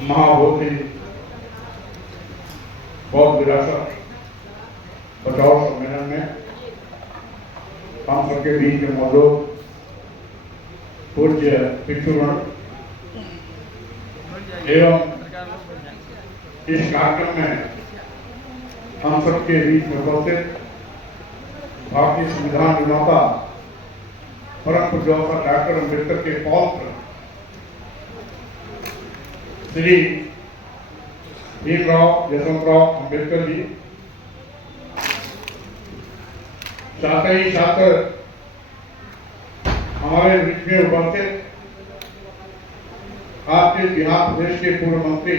महाबोधि बौद्ध विरासत बचाओ सम्मेलन में हम सबके बीच में मौजूद पूज्य भिक्षुगण एवं इस कार्यक्रम में हम सबके बीच में उपस्थित भारतीय संविधान निर्माता परम पूज्य डॉक्टर अम्बेडकर के पौत्र श्री भीमराव यशवंतराव अम्बेडकर जी, साथ ही साथ हमारे बीच में उपस्थित आपके बिहार प्रदेश के पूर्व मंत्री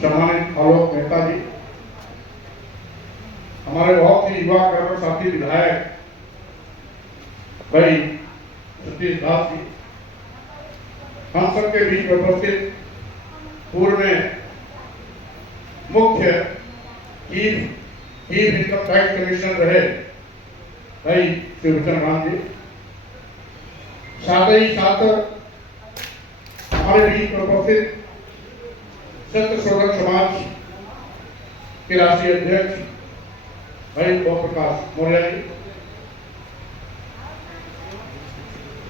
सम्मानित आलोक मेहता जी, हमारे बहुत ही युवा कर्मठ साथी विधायक भाई सतीश दास जी, हम सबके बीच में उपस्थित पूर्व में मुख्य चीफ इनकम टैक्स कमिश्नर रहे भाई शिवचंद्र राम जी, साथ ही साथ हमारे बीच में उपस्थित सत्य शोधक समाज के राष्ट्रीय अध्यक्ष भाई ओम प्रकाश मौर्य जी,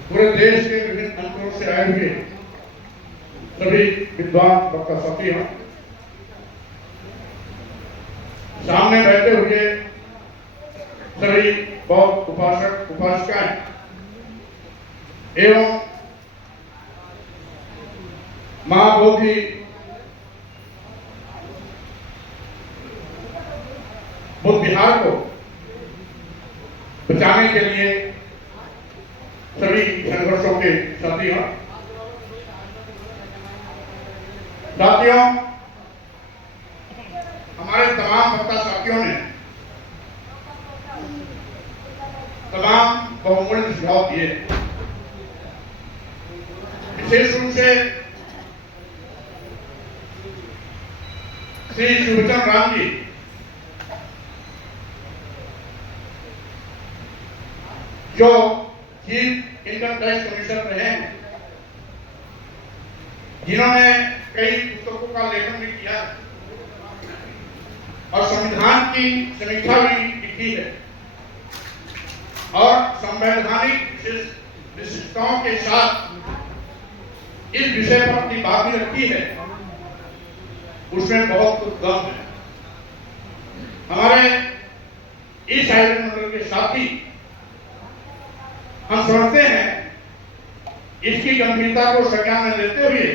पूरे देश के विभिन्न अंचलों से आए हुए सभी विद्वान वक्ता साथी हैं, सामने बैठे हुए सभी बौद्ध उपासक उपासिकाएं एवं महाबोधि बुद्ध विहार को बचाने के लिए सभी संघर्षों के साथी हैं। साथियों, हमारे तमाम वक्ता साथियों ने तमाम बहुमूल्य सुझाव दिए, विशेष रूप से श्री शिवचंद्र राम जी जो चीफ इनकम टैक्स कमिश्नर रहे हैं, जिन्होंने कई पुस्तकों का लेखन भी किया और संविधान की समीक्षा भी लिखी है और संवैधानिक विशिष्टताओं के साथ इस विषय पर अपनी बात भी रखी है, उसमें बहुत कुछ दम है। हमारे इस आयोजन मंडल के साथी हम समझते हैं इसकी गंभीरता को संज्ञान में लेते हुए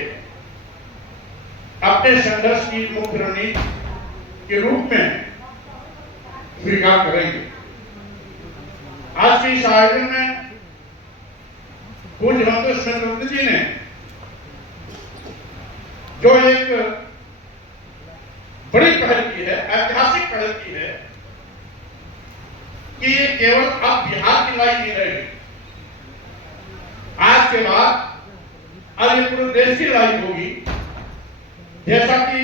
अपने संघर्ष की मुख्य रणनीति के रूप में स्वीकार करेंगे। आज के इस आयोजन में पूज्य महंत सुरेंद्र जी ने जो एक बड़ी पहल की है, ऐतिहासिक पहल की है कि ये केवल अब बिहार की लड़ाई नहीं रहेगी, आज के बाद अब ये पूरे देश की लड़ाई होगी। जैसा कि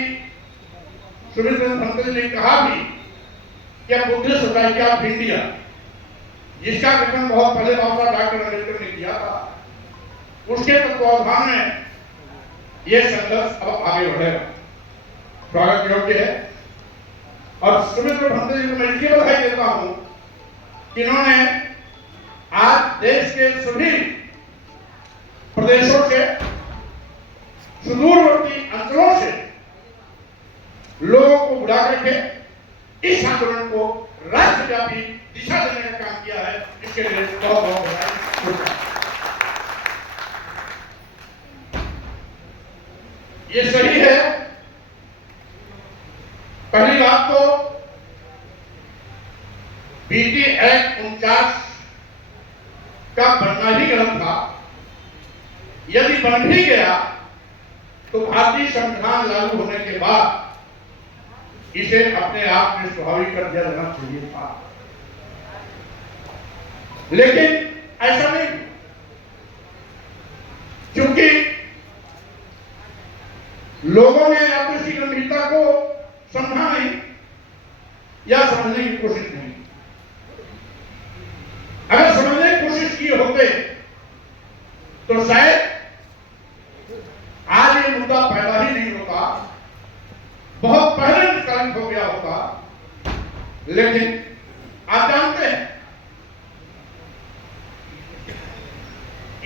सुरेंद्र महंत जी ने कहा भी कि बुद्धिस्ट सोसाइटी ऑफ इंडिया, जिसका गठन बहुत पहले बाबा डॉक्टर अम्बेडकर ने किया था, उसके तत्वावधान में यह संघर्ष अब आगे बढ़ेगा, स्वागत योग्य है। और सुरेंद्र महंत जी को मैं इसलिए बधाई देता हूं कि इन्होंने आज देश के सभी प्रदेशों से, सुदूरवर्ती अंचलों से लोगों को बुला करके इस आंदोलन को राष्ट्रव्यापी दिशा देने का काम किया है। इसके लिए बहुत बहुत बधाई। ये सही है। पहली बात तो बीटी एक्ट 49 का बनना ही गलत था। यदि बन भी गया तो भारतीय संविधान लागू होने के बाद इसे अपने आप में स्वाभाविक कर दिया जाना चाहिए था, लेकिन ऐसा नहीं, क्योंकि लोगों ने या तो इसकी गंभीरता को समझा नहीं या समझने की कोशिश नहीं। अगर समझने की कोशिश किए होते तो शायद आज ये मुद्दा पैदा लेकिन आप जानते हैं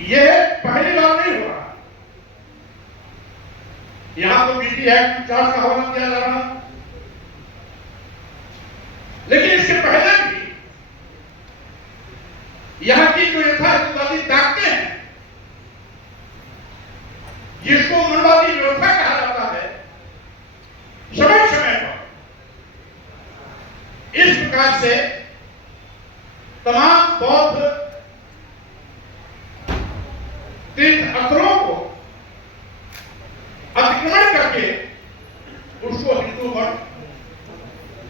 यह पहली बार नहीं हो रहा। यहां तो बीटी एक्ट 50 का हवाला किया जा रहा, लेकिन इससे पहले भी यहां की जो यथार्थवादी ताकतें हैं, जिसको मनवादी व्यवस्था कहा जाता है, समय समय पर इस प्रकार से तमाम बौद्ध तीर्थ स्थलों को अतिक्रमण करके उसको हिंदू मठ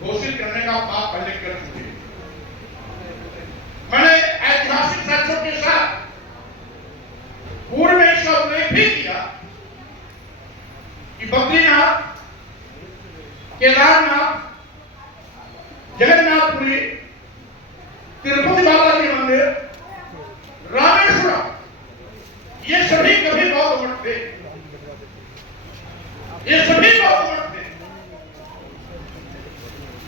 घोषित करने का पाप पहले कर चुके हैं। मैंने ऐतिहासिक साक्ष्यों के साथ पूर्व में इसका उल्लेख भी किया कि बद्रीनाथ, केदारनाथ, जगन्नाथपुरी, तिरुपति बालाजी मंदिर, रामेश्वरम, ये सभी कभी बौद्ध मठ थे। ये सभी बौद्ध मठ थे।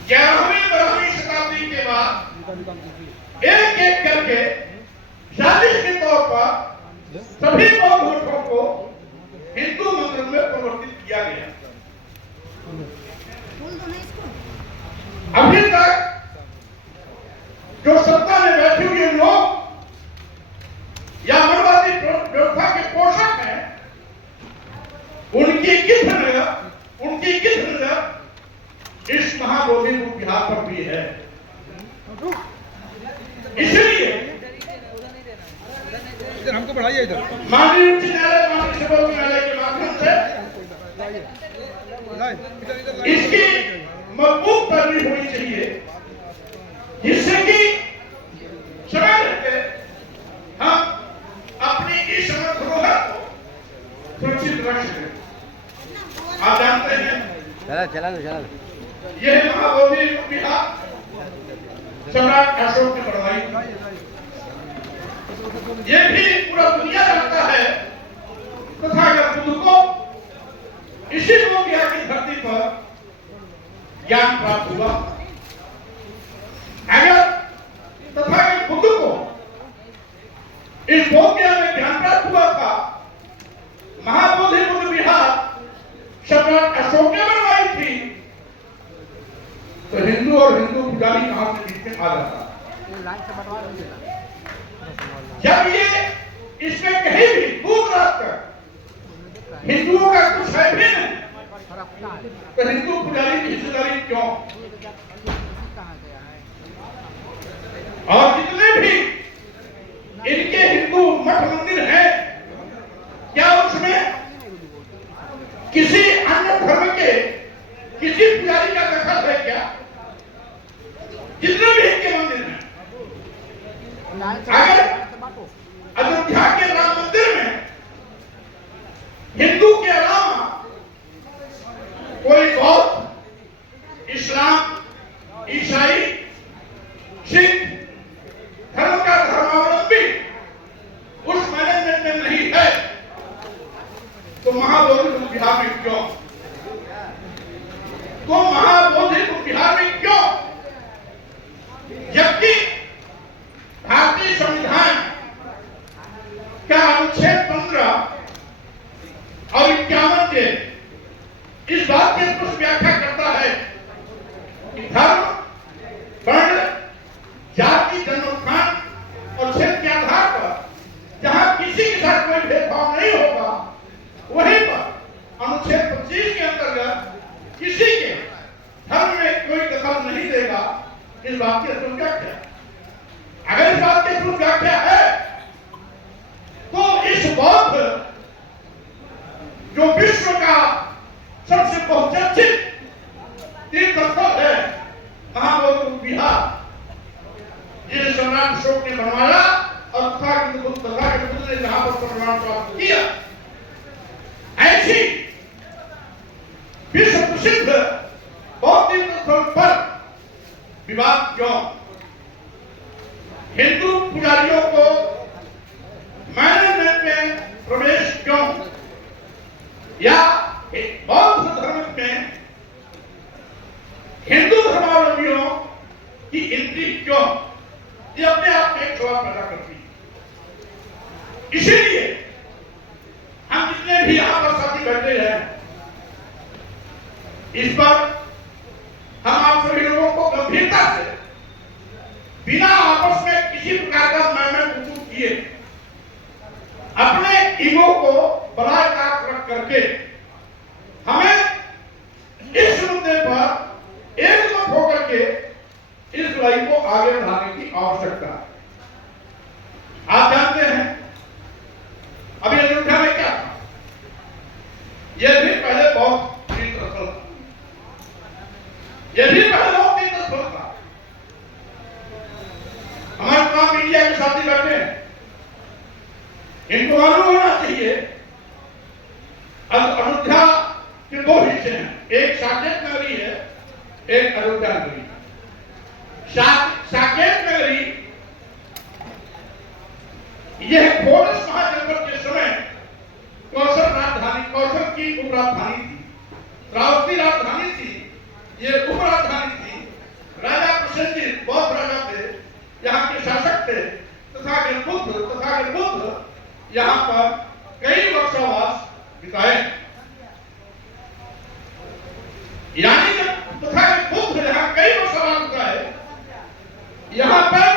11वीं 12वीं शताब्दी के बाद एक एक करके साजिश के तौर पर सभी बौद्ध मठों को हिंदू मंदिर में परिवर्तित किया गया। अभी तक जो सत्ता में बैठे हुए लोग या मनवादी व्यवस्था के पोषक हैं, उनकी किस नजर इस महाबोधि विहार पर भी है। इसलिए हमको बढ़ाइए इधर माननीय उच्च न्यायालय, माननीय सर्वोच्च न्यायालय के माध्यम से इसकी मजबूत पैरवी होनी चाहिए, जिससे कि समय रहते हम अपनी इस धरोहर को सुरक्षित रख सकें। आप जानते हैं चला यह महाबोधि विहार सम्राट अशोक ने बनवाई। यह भी पूरा दुनिया जानता है तथागत बुद्ध को इसी बोध गया की धरती पर ज्ञान प्राप्त हुआ। अगर तथागत बुद्ध को इस बोध गया में ज्ञान प्राप्त हुआ था, महाबोधि बुद्ध विहार सम्राट अशोक ने बनवाई थी, तो हिंदू और हिंदू पुजारी कहां से बीच में आ जाता। जब ये इसमें कहीं भी दूर रहकर हिंदुओं का कुछ है भी नहीं, तो हिंदू पुजारी की हिस्सेदारी क्यों? और जितने भी इनके हिंदू मठ मंदिर हैं, क्या उसमें किसी अन्य धर्म के किसी पुजारी का दखल है क्या? जितने भी इनके मंदिर हैं, अगर अयोध्या के राम मंदिर में हिंदू के अलावा कोई बौद्ध, इस्लाम, ईसाई, सिख धर्म का धर्मावलंबी उस मैनेजमेंट में नहीं है, तो महाबोधि विहार में क्यों? तो महाबोधि विहार में क्यों? जबकि भारतीय संविधान का अनुच्छेद 15 और 51 के इस बात की स्पष्ट व्याख्या करता है कि धर्म, वर्ण, जाति, जन्मस्थान और क्षेत्र के आधार पर जहां किसी के साथ कोई भेदभाव नहीं होगा, वहीं पर अनुच्छेद 25 के अंतर्गत किसी के धर्म में कोई दखल नहीं देगा। इस बात की स्पष्ट व्याख्या, अगर इस बात की स्पष्ट व्याख्या है, तो इस बौद्ध जो विश्व का सबसे बहुचर्चित तीर्थ स्थल है महाबोधि विहार, जिसे सम्राट अशोक ने बनवाया और तथागत बुद्ध ने जहां पर प्रमाण प्राप्त किया, ऐसी विश्व प्रसिद्ध बौद्ध तीर्थ स्थल पर विवाद क्यों? हिंदू पुजारियों को मैनेजमेंट में प्रवेश क्यों? या बौद्ध धर्म में हिंदू धर्मावलंबियों भी यहाँ पर साथी बैठे हैं, इस पर हम आप सभी लोगों को गंभीरता से, बिना आपस में किसी प्रकार का मैं किए, अपने ईगो को बराए ताक रख करके हमें इस मुद्दे पर एकमत होकर के इस लड़ाई को आगे बढ़ाने की आवश्यकता है। आप जानते हैं अभी अयोध्या में क्या था, यह भी पहले बहुत तीव्र था, यह भी पहले बहुत तीव्र था। हमारे तमाम मीडिया के साथी बैठे हैं, इनको मालूम होना चाहिए अयोध्या के दो हिस्से हैं, एक साकेत नगरी है, एक अयोध्या नगरी। साकेत नगरी यह खोरस महाजनपद के समय कौशल की उपराजधानी थी, श्रावस्ती राजधानी थी, यह उपराजधानी थी। राजा प्रसेनजित बौद्ध राजा थे, यहाँ के शासक थे। तथागत बुद्ध यहाँ पर कई वर्षावास बिताए। यानी जब तथागत बुद्ध यहाँ कई वर्षावास बिताए, यहाँ पर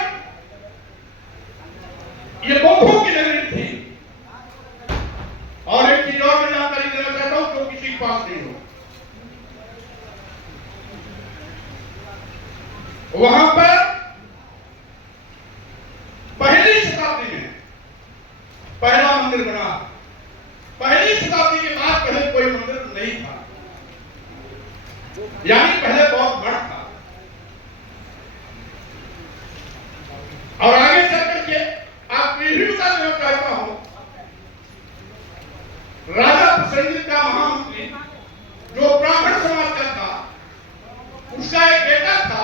ये बौद्धों की नगरी थी। और एक चीज और मैं जानकारी देना चाहता हूं जो किसी के पास नहीं हो, वहां पर पहली शताब्दी में पहला मंदिर बना। पहली शताब्दी के बाद पहले कोई मंदिर नहीं था, यानी पहले बहुत बड़ा था। और आगे चल करके आप ये भी बता देना चाहता हूं, राजा प्रसेनजित का महामंत्री जो ब्राह्मण समाज का था, उसका एक बेटा था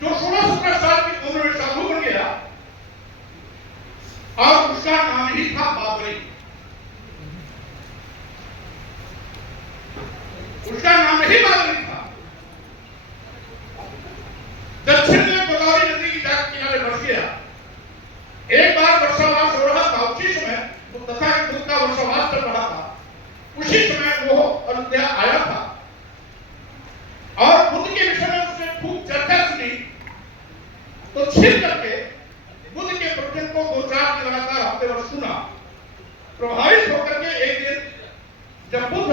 जो 16-17 साल की उम्र में साधु बन गया और उसका नाम ही था बाबरी। उसका नाम ही बाबरी था। दक्षिण में गोदावरी नदी की किनारे बस गया। एक बार वर्षावास हो रहा था, उसी समय तथागत बुद्ध का वर्षावास चल रहा था, उसी समय वो अयोध्या आया था और बुद्ध के विषय में उसने खूब चर्चा सुनी। तो छिप करके बुद्ध के प्रवचन को 2-4 दिन लगातार हफ्ते भर सुना। प्रभावित होकर के एक दिन जब बुद्ध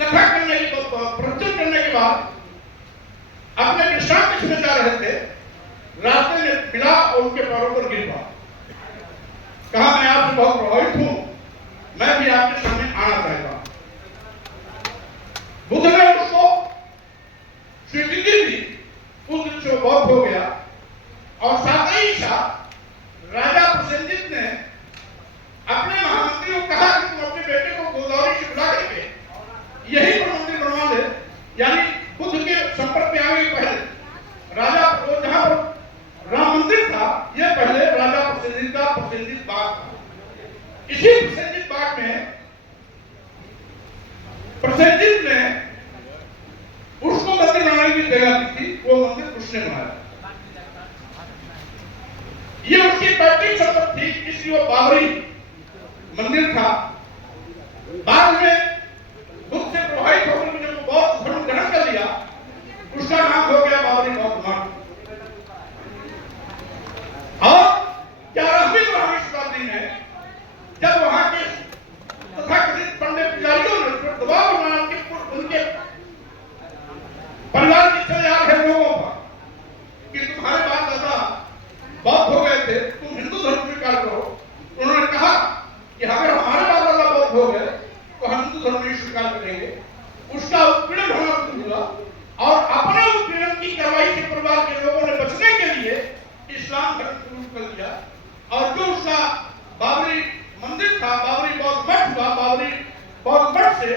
कथा करने की प्रवचन करने के बाद अपने विश्राम कक्ष में जा रहे थे, रास्ते में मिला और उनके पैरों पर गिर पड़ा। कहा मैं आपसे बहुत प्रभावित हूं, मैं भी आपके सामने आना चाहता हूं। बुद्ध ने उसको स्वीकृति दी, उस दिन से बहुत हो गया। और साथ ही साथ राजा प्रसेनजित ने अपने महामंत्री को कहा कि तुम अपने बेटे को गोदावरी से बुला करके यही पर मंदिर बनवा दे। यानी बुद्ध के संपर्क में आने के पहले राजा जहां पर राम मंदिर था, यह पहले राजा प्रसेनजित का प्रसेनजित बाग था। इसी प्रसेनजित बाग में प्रसेनजित ने उसको मंदिर बनाने की जगह दी थी, वो मंदिर उसने बनाया। ये उसकी पैतृक संपत्ति थी, इसलिए वो बाबरी मंदिर था। बाद में बुद्ध से प्रभावित होकर जब वो बौद्ध धर्म ग्रहण कर लिया, उसका नाम हो गया बाबरी बौद्ध मठ। और 11वीं शताब्दी में जब वहां के तथाकथित पंडित पुजारियों ने दबाव बनाया कि उनके परिवार के चले आ रहे लोगों पर कि तुम्हारे बाप दादा बौद्ध हो गए थे, तुम हिंदू धर्म स्वीकार करो। उन्होंने कहा कि अगर हमारे बाप दादा बौद्ध हो गए तो हम हिंदू धर्म नहीं स्वीकार करेंगे। उसका उत्पीड़न होना शुरू हुआ और अपने उत्पीड़न की कार्रवाई के परिवार के लोगों ने बचने के लिए इस्लाम धर्म शुरू कर दिया। और जो उसका बाबरी मंदिर था, बाबरी बौद्ध मठ हुआ, बाबरी बौद्ध मठ से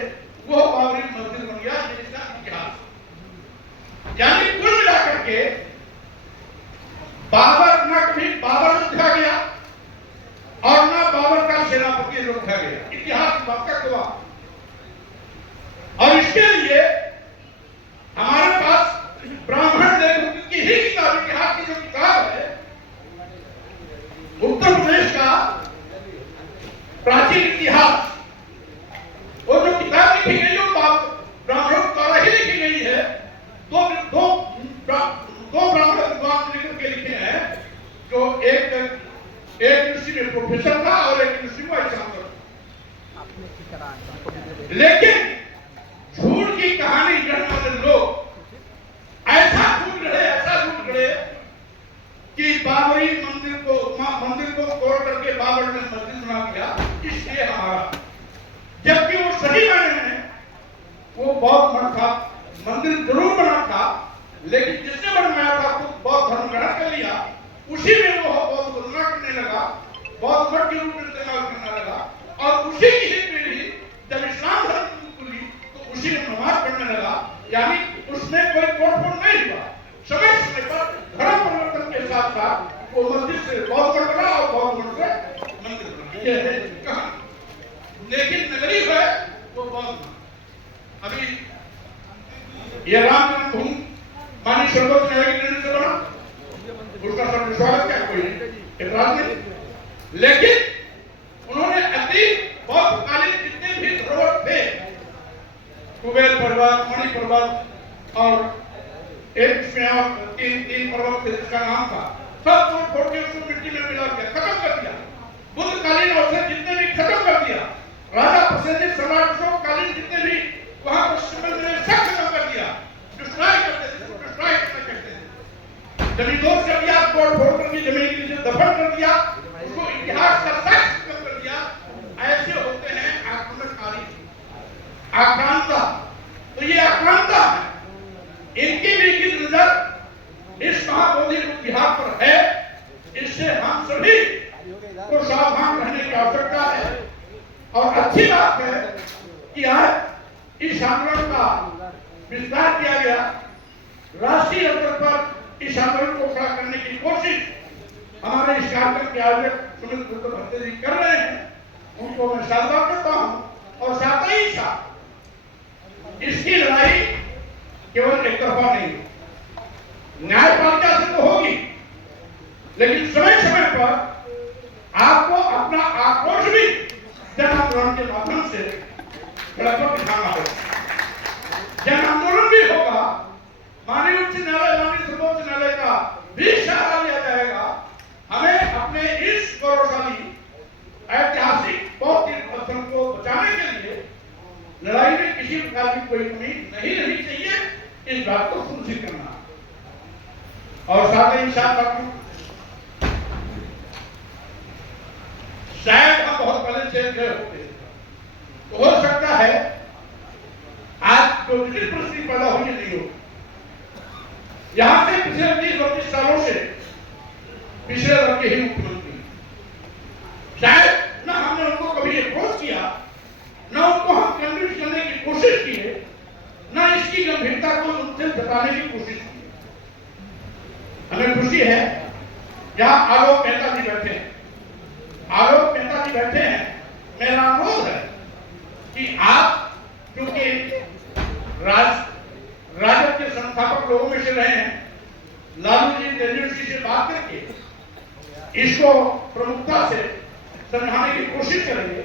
वो बाबरी मंदिर बन गया। इसका इतिहास यानी कुल मिलाकर के बाबर न कभी बाबर लिखा गया और न बाबर का सेनापति लिखा गया, इतिहास बात का गवाह। और इसके लिए हमारे पास ब्राह्मण लेखक की ही किताब, इतिहास की जो किताब है, उत्तर प्रदेश का प्राचीन इतिहास प्रोफेसर था और एक यूनिवर्सिटी वाइस चांसलर। लेकिन झूठ की कहानी कहने वाले लोग ऐसा झूठ गढ़े कि बाबरी मंदिर को तोड़ करके बाबर ने मस्जिद बना दिया, इसलिए हमारा, जबकि वो सही मायने में वो बौद्ध मठ था, मंदिर जरूर बना था, लेकिन जिसने बनवाया था वो बौद्ध धर्म ग्रहण कर लिया, उसी में वो बौद्ध वंदना करने लगा, बौद्ध मठ के रूप में इस्तेमाल करने लगा, और उसी की ही पीढ़ी जब इस्लाम धर्म खुली तो उसी में नमाज पढ़ने लगा। यानी उसमें कोई तोड़फोड़ नहीं हुआ। समय समय पर धर्म परिवर्तन के साथ साथ वो मस्जिद से बौद्ध मठ बना और बौद्ध मठ से मंदिर बना, ये है कहानी। लेकिन नगरी है वो बौद्ध। अभी ये राम जन्मभूमि माननीय सर्वोच्च न्यायालय के निर्णय से बना, उसका सब स्वागत क्या, कोई एतराज नहीं। लेकिन उन्होंने अति बौद्धकालीन जितने भी धरोहर थे, कुबेर पर्वत, मणि पर्वत और एक इसमें और तीन पर्वत थे जिसका नाम था, सब तोड़ फोड़ के उसको मिट्टी में मिला के खत्म कर दिया। बुद्धकालीन अवशेष जितने भी खत्म कर दिया। राजा प्रसेनजित सम्राट अशोककालीन जितने भी वहां पर सिंबल मिले सब खत्म कर दिया। डिस्ट्रॉय करते थे, डिस्ट्रॉय करना कहते थे। जमीन दोस्त कर दिया, तोड़ फोड़ करके जमीन के नीचे दफन कर दिया, उसको इतिहास का साक्ष्य खत्म कर दिया। ऐसे होते हैं आक्रमणकारी, आक्रांता। तो ये आक्रांता है, इनकी भी की नजर इस महाबोधि बिहार पर है। इससे हम सभी को सावधान रहने की आवश्यकता है। और अच्छी बात है कि आज इस आंदोलन का विस्तार किया गया। राष्ट्रीय स्तर पर इस आंदोलन को खड़ा करने की कोशिश हमारे इस कार्यक्रम के आयोजक सुमित गुप्ता भट्टे जी कर रहे हैं, उनको मैं साधुवाद करता हूं। और साथ ही साथ इसकी लड़ाई केवल एक तरफा नहीं, न्यायपालिका से तो होगी, लेकिन समय समय पर आपको अपना आक्रोश भी जन आंदोलन के माध्यम से सड़क पर दिखाना होगा। जन आंदोलन भी होगा, माननीय उच्च न्यायालय, माननीय सर्वोच्च न्यायालय का भी सहारा लिया जाएगा। हमें अपने इस गौरवशाली ऐतिहासिक बौद्ध तीर्थस्थल को बचाने के लिए लड़ाई में किसी प्रकार की कोई कमी नहीं रहनी चाहिए, इस बात को सुनिश्चित करना। और साथ ही साथ शायद हम बहुत पहले से गए होते, तो हो सकता है आज जो जटिल परिस्थिति पैदा हुई नहीं हो। यहां से पिछले 30-32 सालों से पिछले वर्ग के ही मुख्यमंत्री, शायद न हमने उनको कभी अप्रोच किया, न उनको हम कन्विंस करने की कोशिश की है, न इसकी गंभीरता को उनसे जताने की कोशिश की। हमें खुशी है यहां आलोक मेहता जी बैठे हैं। आलोक मेहता जी बैठे हैं, मेरा अनुरोध है कि आप क्योंकि राजद के संस्थापक लोगों में से रहे हैं, लालू जी यूनिवर्सिटी से बात करके इसको प्रमुखता से समझाने की कोशिश करेंगे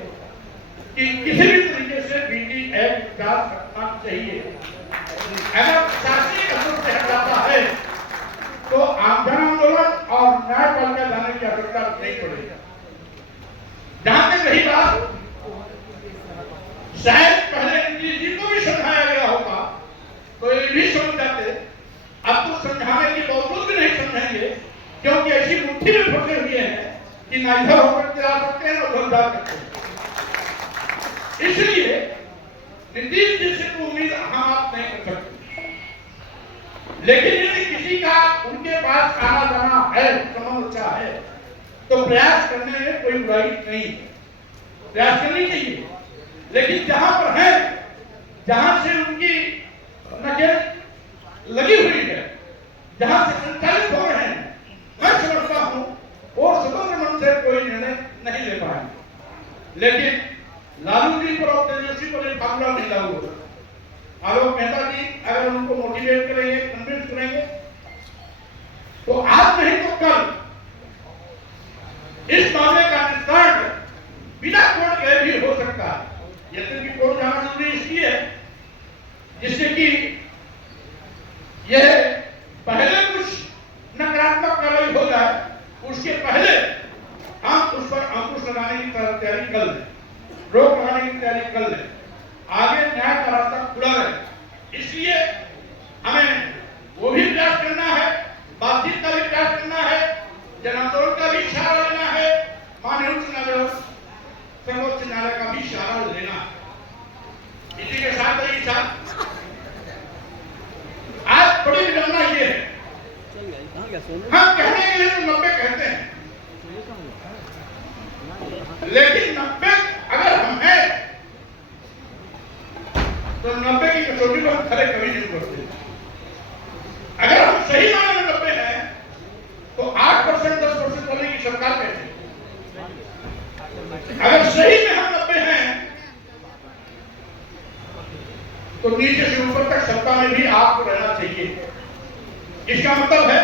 कि किसी भी तरीके से बीटी एक्ट का रखना चाहिए। अगर शासकीय असर से हट जाता है तो जन आंदोलन और न्यायपालिका जाने की आवश्यकता नहीं पड़ेगी। जहां तक रही बात, शायद पहले जी को भी समझाया गया होगा तो ये भी समझ जाते। अब तो समझाने के बावजूद भी नहीं समझेंगे, क्योंकि ऐसी मुट्ठी में फंसे हुए हैं कि ना इधर होकर के आ सकते हैं ना उधर जा सकते हैं। इसलिए नीतीश जी से उम्मीद हम आप नहीं कर सकते। लेकिन यदि किसी का उनके पास आना जाना है, संबंध अच्छा है, तो प्रयास करने में कोई बुराई नहीं है, प्रयास करनी चाहिए। लेकिन जहां पर है, जहां से उनकी नजर लगी हुई है, जहां से संचालित हो रहे हैं, मैं समझता हूं वो स्वतंत्र मन से कोई निर्णय नहीं ले पाएंगे। लेकिन लालू जी पर और तेजस्वी पर एक फार्मूला नहीं लागू होगा। आलोक मेहता जी अगर उनको मोटिवेट करेंगे, कन्विंस करेंगे, तो आज नहीं तो कल इस मामले का निस्तारण बिना कोर्ट गए भी हो सकता है। यद्यपि कोर्ट जाना जरूरी इसलिए है जिससे कि यह पहले कुछ नकारात्मक कार्रवाई हो जाए, उसके पहले हम उस पर तैयारी कर लें, रोक लगाने की तैयारी कर लें, आगे न्याय का रास्ता खुला रहे। इसलिए हमें वो भी प्रयास करना है, बातचीत का भी प्रयास करना है, जन आंदोलन का भी सहारा लेना है, माननीय उच्च न्यायालय सर्वोच्च न्यायालय का भी सहारा लेना है। इसी के साथ ही आज बड़ी विडंबना ये है, हम कहने के लिए तो 90 कहते हैं, लेकिन 90 अगर हम हैं तो 90 की कसौटी पर हम खड़े कभी नहीं उतरते। अगर हम सही मायने में 90 हैं तो 8% 10% वाले की सरकार कहते हैं। अगर सही में हम 90 हैं तो नीचे से ऊपर तक सत्ता में भी आपको रहना चाहिए। इसका मतलब है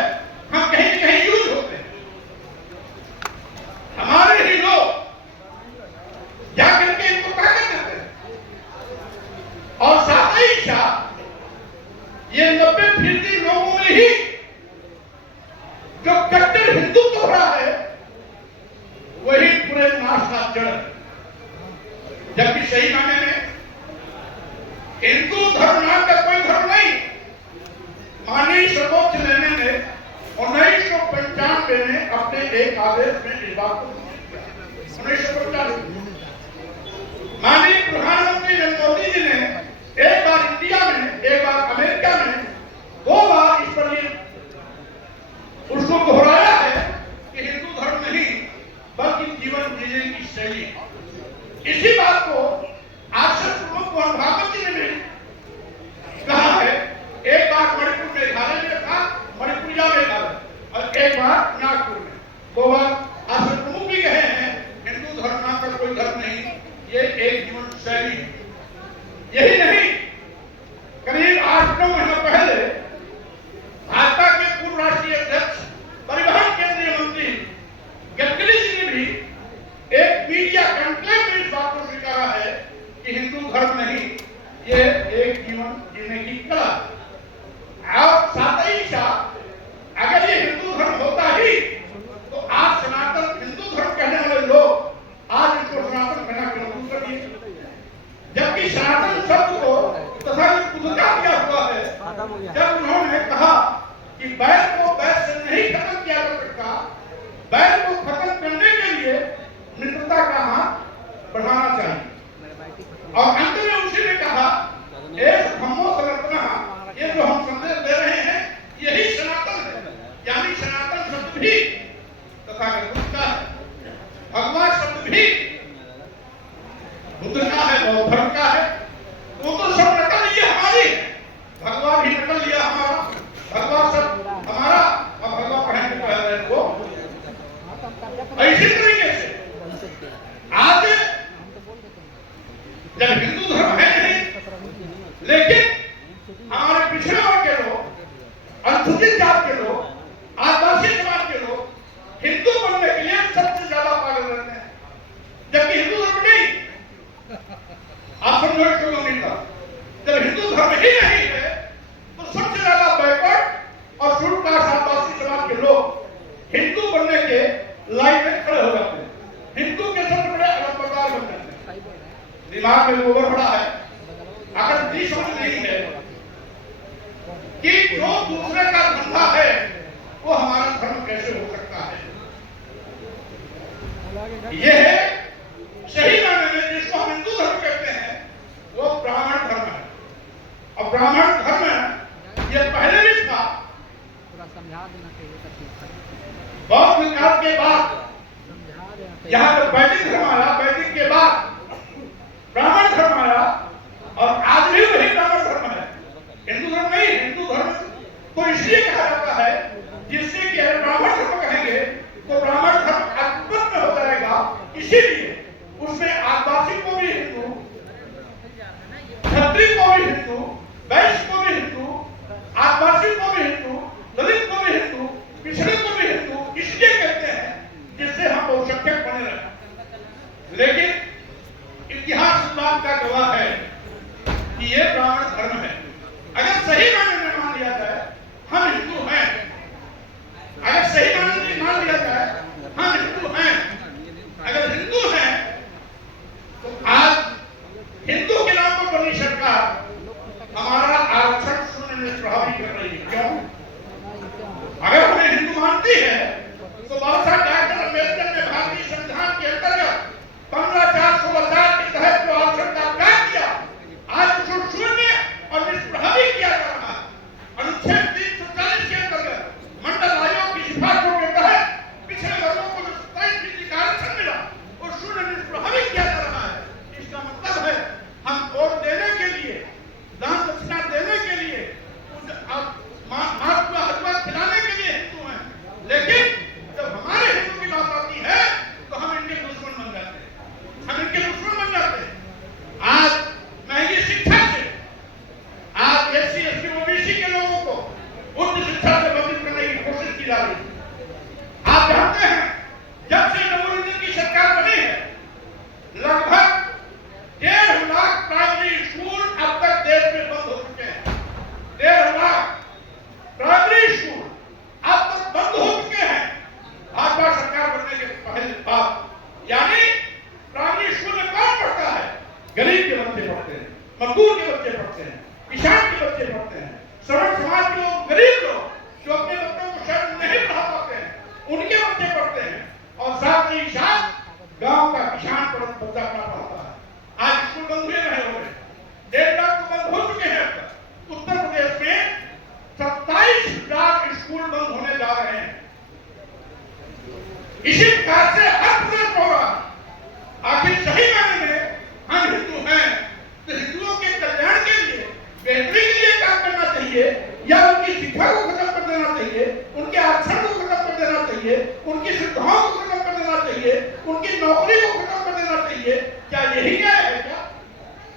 हम कहीं न कहीं यूज होते हैं, हमारे ही लोग जाकर के इनको ताकत देते हैं, और साथ ही साथ ये 90% लोगों में ही जो कट्टर हिंदुत्व हो रहा है वही पूरे नाश का जड़ है। जबकि सही मायने में हिंदू धर्म नाम का कोई धर्म नहीं। माननीय सर्वोच्च न्यायालय ने 1995 में अपने एक आदेश में इस बात को 1950 माननीय प्रधानमंत्री नरेंद्र मोदी जी ने एक बार इंडिया में, एक बार अमेरिका में, 2 बार इस पर उसको दोहराया है कि हिंदू धर्म नहीं बल्कि जीवन जीने की शैली। इसी बात को आश्रम प्रमुख मोहन भागवत जी ने भी कहा है। एक बार मणिपुर मेघालय में था, मणिपुरिया मेघालय, और एक बार नागपुर में। 2 बार आश्रम प्रमुख भी कहे हैं हिंदू धर्म नाम का कोई धर्म नहीं, ये एक जीवन शैली है। यही नहीं, करीब 8-9 महीना पहले भाजपा के पूर्व राष्ट्रीय अध्यक्ष परिवहन केंद्रीय मंत्री गडकरी जी ने भी एक मीडिया कॉन्क्लेव में इस बात को स्वीकारा है कि हिंदू धर्म नहीं, ये एक जीवन जीने की कला है। और साथ ही साथ अगर ये हिंदू धर्म होता ही तो आज सनातन हिंदू धर्म कहने वाले लोग आज इसको सनातन कहना क्यों शुरू कर दिए? जबकि सनातन शब्द को तथा उद्धार किया हुआ है। जब उन्होंने कहा कि बैल को बैल से नहीं खत्म किया जा सकता, बैल को खत्म करने के लिए मित्रता का हाथ बढ़ाना चाहिए। और अंत में उसी ने कहा एक धम्मो सनातन, ये जो हम संदेश दे रहे हैं यही सनातन है। यानी सनातन शब्द भी तथागत का है, भगवान शब्द भी बुद्ध का है, बौद्ध धर्म का है। तो सब नकल ये हमारी है, भगवान भी नकल लिया हमारा, भगवान सब हमारा, और भगवान पढ़ेंगे पहले को। इसी तरीके से आज जब हिंदू धर्म है नहीं, लेकिन हमारे पिछड़े वर्ग के लोग, अनुसूचित जात के लोग, आदिवासी समाज के लोग हिंदू बनने के लिए सबसे ज्यादा पागल रहते हैं, जबकि हिंदू धर्म नहीं। आप समझो क्यों नहीं था? जब हिंदू धर्म ही नहीं है तो सबसे ज्यादा बैकवर्ड और शेड्यूल कास्ट आदिवासी समाज के लोग हिंदू बनने के लाइन में खड़े हो जाते हैं, हिंदू के सबसे बड़े अलंकार बन जाते हैं। दिमाग में गोबर पड़ा है, अगर ये समझ नहीं है कि जो दूसरे का धंधा है वो हमारा धर्म कैसे हो सकता है। ये है सही मायने में जिसको हम हिंदू धर्म कहते हैं वो ब्राह्मण धर्म है। और ब्राह्मण धर्म ये पहले भी था, बौद्ध काल के बाद यहाँ पर वैदिक धर्म आया, वैदिक के बाद ब्राह्मण धर्म आया, और आज भी वही ब्राह्मण धर्म है, हिंदू धर्म नहीं। हिंदू धर्म को इसलिए कहा जाता है जिससे कि अगर ब्राह्मण धर्म कहेंगे तो ब्राह्मण धर्म उत्पन्न हो जाएगा, इसीलिए उसमें आदिवासी को भी हिंदू, क्षत्रिय को भी हिंदू, वैश्य को भी हिंदू, आदिवासी को भी हिंदू, दलित को भी हिंदू, पिछड़े को भी हिंदू इसलिए कहते हैं जिससे हम बहुसंख्यक बने रहे। लेकिन इतिहास इस बात का गवाह है कि ये ब्राह्मण धर्म है। अगर सही मायने में मान लिया जाए हम हिंदू हैं, अगर सही मायने में मान लिया जाए हम हिंदू हैं, अगर हिंदू हैं के बच्चे पढ़ते हैं, मजदूर के बच्चे पढ़ते हैं, किसान के बच्चे पढ़ते हैं, श्रमिक समाज के लोग, गरीब लोग जो अपने बच्चों को शायद नहीं पढ़ा पाते हैं, उनके बच्चे पढ़ते हैं। और साथ ही साथ गांव का किसान बच्चा अपना पढ़ता है। आज स्कूल बंद हुए रहे होंगे, 1.5 लाख तो बंद हो चुके हैं। उत्तर प्रदेश में 27,000 स्कूल बंद होने जा रहे हैं। इसी प्रकार से हर प्रदेश हो रहा। आखिर सही मायने में हम हिंदू हैं तो हिंदुओं के कल्याण के लिए, बेहतरी के लिए काम करना चाहिए, या उनकी शिक्षा को खत्म कर देना चाहिए, उनके आरक्षण को खत्म कर देना चाहिए, उनकी सुविधाओं को खत्म कर देना चाहिए, उनकी नौकरी को खत्म कर देना चाहिए? क्या यही न्याय है? क्या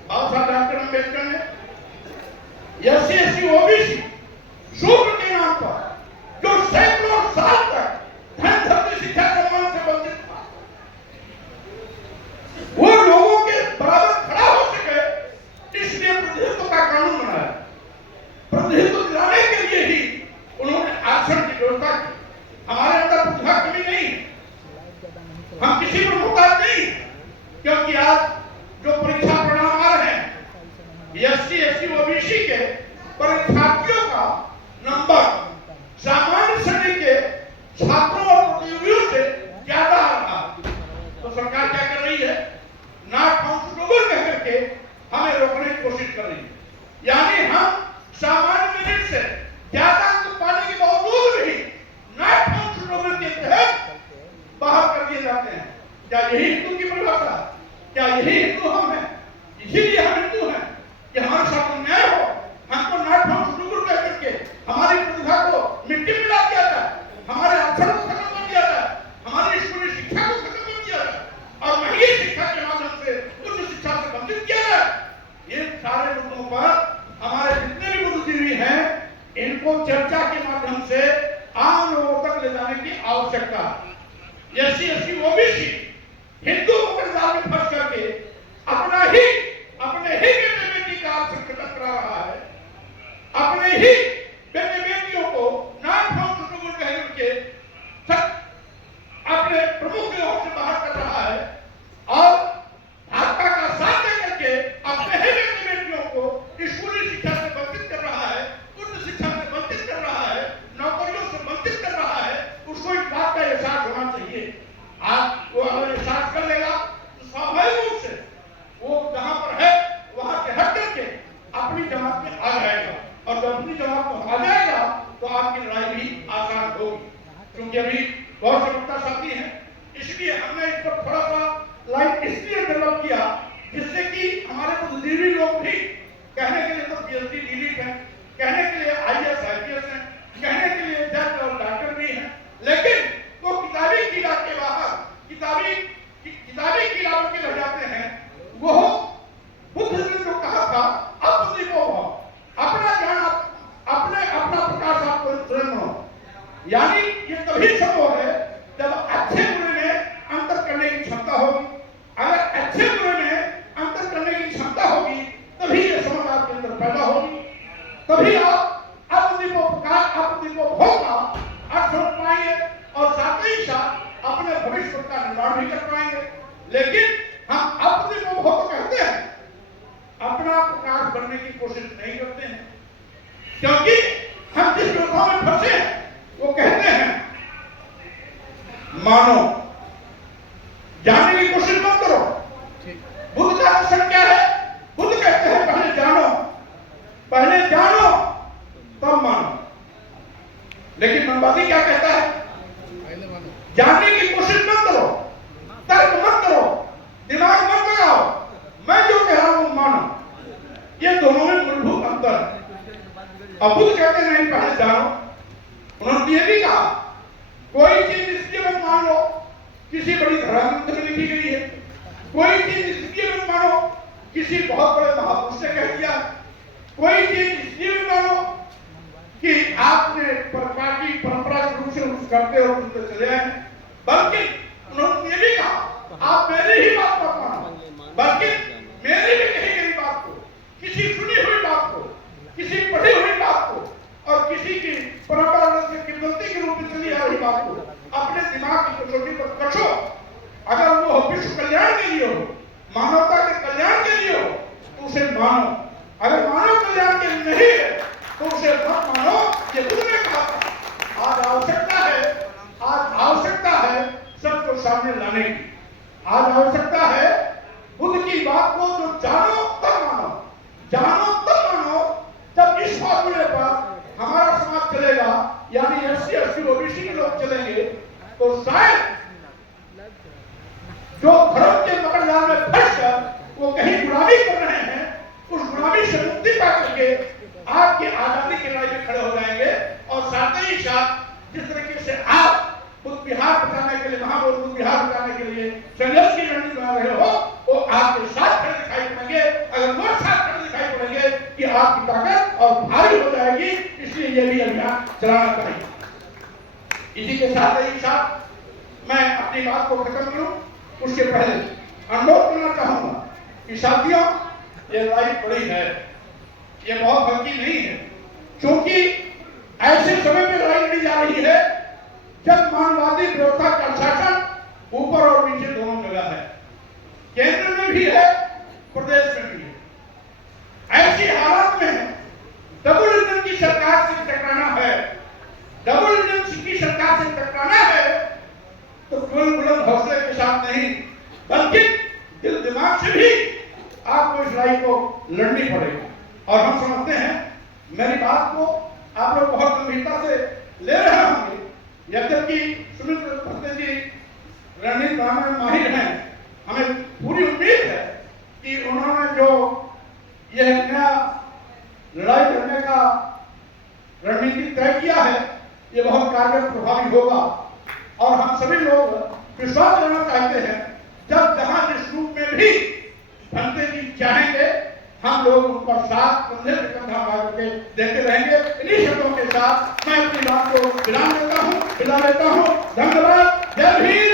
बाबा साहब डॉक्टर अम्बेडकर ने SC ST OBC शूद्र के नाम पर जो सैकड़ों साल तक धन धर्म शिक्षा सम्मान से वंचित था, वो लोगों के बराबर खड़ा हो सके, इसलिए प्रतिनिधित्व का कानून बनाया। प्रतिनिधित्व दिलाने के लिए ही उन्होंने आरक्षण की व्यवस्था की। हमारे अंदर प्रतिभा कमी नहीं, हम किसी पर मुहताज नहीं, क्योंकि आज जो परीक्षा परिणाम आ रहे हैं SC ST OBC के परीक्षार्थियों का नंबर सामान्य श्रेणी के छात्रों और प्रतियोगियों से ज्यादा आ रहा। तो सरकार क्या कर रही है? नॉट काउंटेबल कह करके हमें रोकने की कोशिश कर रही है। यानी हम सामान्य मेरिट से ज्यादा अंक पाने के बावजूद भी नॉट काउंटेबल के तहत बाहर कर दिए जाते हैं। क्या यही हिंदू की परिभाषा? क्या यही हिंदू हम हैं? इसीलिए हम हिंदू हैं कि हमारे साथ न्याय हो। हमको नॉट काउंटेबल कह करके हमारी प्रतिभा को मिट्टी में मिला दिया जाए, हमारे अवसर को खत्म कर दिया जाए, हमारी स्कूली शिक्षा को खत्म कर दिया जाए, और महंगी शिक्षा के माध्यम से उच्च शिक्षा से वंचित किया जाए। ये सारे मुद्दों पर हमारे जितने भी बुद्धिजीवी हैं, इनको चर्चा के माध्यम से आम लोगों तक ले जाने की आवश्यकता है। SC ST OBC हिंदू जाल में फंस करके अपने ही बेटे बेटी का आरक्षण खत्म करा रहा है, अपने ही बेटे बेटियों को नॉट काउंटेबल कह करके अपने प्रमुख के ओर से बाहर कर रहा है, और भाजपा का साथ देकर के अपने ही बेटे बेटियों को स्कूली शिक्षा से वंचित कर रहा है, उच्च शिक्षा से वंचित कर रहा है, नौकरियों से वंचित कर रहा है। उसको इस बात का एहसास होना चाहिए। आज वो अगर एहसास कर लेगा तो स्वाभाविक रूप से वो जहां पर है वहां से हट करके अपनी जमात में आ जाएगा, और जब अपनी जमात में आ जाएगा तो आपकी लड़ाई भी आसान होगी। क्योंकि अभी बहुत से मुद्दा साथी हैं, इसलिए हमने इस पर थोड़ा सा लाइन इसलिए डेवलप किया जिससे कि हमारे बुद्धिजीवी लोग भी कहने के लिए तो PhD डिलीट है, कहने के लिए IAS IPS है, कहने के लिए जज और डॉक्टर भी हैं, लेकिन वो किताबी कीड़ा के बाहर किताबी कीड़ा के रह जाते हैं। वो बुद्ध ने जो कहा था, अपदीपो भाव, अपना ज्ञान अपना प्रकाश आपको स्वयं हो। यानी ये तभी संभव है जब अच्छे बुरे में अंतर करने की क्षमता होगी। अगर अच्छे बुरे में अंतर करने की क्षमता होगी तभी ये समझ आपके अंदर पैदा होगी, तभी आप अपदीपो भाव का अर्थ समझ पाएंगे, और साथ ही साथ अपने भविष्य का निर्माण भी कर पाएंगे। लेकिन हम अपदीपो भाव तो कहते हैं, अपना प्रकाश बनने की कोशिश नहीं करते हैं, क्योंकि हम जिस व्यवस्था में फंसे हैं वो कहते हैं मानो, जानने की कोशिश मत करो। बुद्ध का दर्शन क्या है? बुद्ध कहते हैं पहले जानो तब मानो। लेकिन मनवादी क्या कहता है? जानने की कोशिश मत करो, तर्क मत करो, दिमाग मत लगाओ, मैं जो कह रहा हूं मानो। ये दोनों में मूलभूत अंतर है। अब बुद्ध कहते नहीं पहले जानो। उन्होंने ये भी कहा कोई चीज इसलिए मत मान लो किसी बड़ी धर्मग्रंथ में लिखी गई है, कोई चीज इसलिए मत मानो किसी बहुत बड़े महापुरुष ने कह दिया, कोई चीज इसलिए मत मानो कि आपने परंपरा के रूप से करते हो चले आए। बल्कि उन्होंने ये भी कहा आप मेरी ही बात मत मानो, बल्कि मेरी भी कही गई बात को, किसी सुनी हुई बात को, किसी पढ़ी हुई बात को, और किसी की परंपरा से किंवदंती के रूप में चली आ रही बात को अपने दिमाग की कसौटी पर कसो। अगर वो विश्व कल्याण के लिए हो, मानवता के कल्याण के लिए हो, मानो। अगर मानव कल्याण के लिए नहीं है तो उसे मत मानो। ये खुद ने कहा था। आज आवश्यकता है सबको सामने लाने की। आज आवश्यकता है बुद्ध की बात को जो जानो तब मानो, जानो तब मानो। जब इस फॉर्मूले पर हमारा समाज चलेगा, यानी SC ST OBC के लोग चलेंगे, तो शायद जो धर्म के मकर जाल में फंस कर वो कहीं गुलामी कर रहे हैं, उस गुलामी से मुक्ति पा करके आपकी आजादी के लड़ाई में खड़े हो जाएंगे। और साथ ही साथ जिस तरीके से आप बुद्ध विहार बचाने के लिए, महाबोधि बुद्ध विहार बचाने के लिए संघर्ष की रणनीति बना रहे हो, वो आपके साथ खड़े दिखाई पड़ेंगे। अगर वो साथ खड़े दिखाई पड़ेंगे कि आपकी ताकत और भारी हो जाएगी। इसलिए ये भी अभियान चलाना चाहिए। इसी के साथ ही साथ मैं अपनी बात को खत्म करूं उसके पहले अनुरोध करना चाहूंगा कि साथियों, ये लड़ाई बड़ी है, ये बहुत हल्की नहीं है। क्योंकि ऐसे समय में लड़ाई लड़ी जा रही है जब मानववादी व्यवस्था का शासन ऊपर और नीचे दोनों जगह है, केंद्र में भी है, प्रदेश में भी है। ऐसी हालत में डबल इंजन की सरकार से टकराना है, डबल इंजन की सरकार से टकराना है तो केवल बुलंद हौसले के साथ नहीं, बल्कि दिल दिमाग से भी आपको इस लड़ाई को लड़नी पड़ेगी। और हम समझते हैं, मेरी बात को आप लोग बहुत गंभीरता से ले रहे होंगे। यद्यपि सुमित भट्टे जी रणनीति में माहिर हैं, हमें पूरी उम्मीद है कि उन्होंने जो यह नया लड़ाई करने का रणनीति तय किया है, ये बहुत कारगर प्रभावी होगा। और हम सभी लोग विश्वास करना चाहते हैं, जब जहां जिस रूप में भी भट्टे जी चाहेंगे, हम लोग उनका साथ कंधे से कंधा मार के देते रहेंगे। इन्हीं शब्दों के साथ मैं अपनी बात को विराम देता हूं। धन्यवाद। जय हिंद।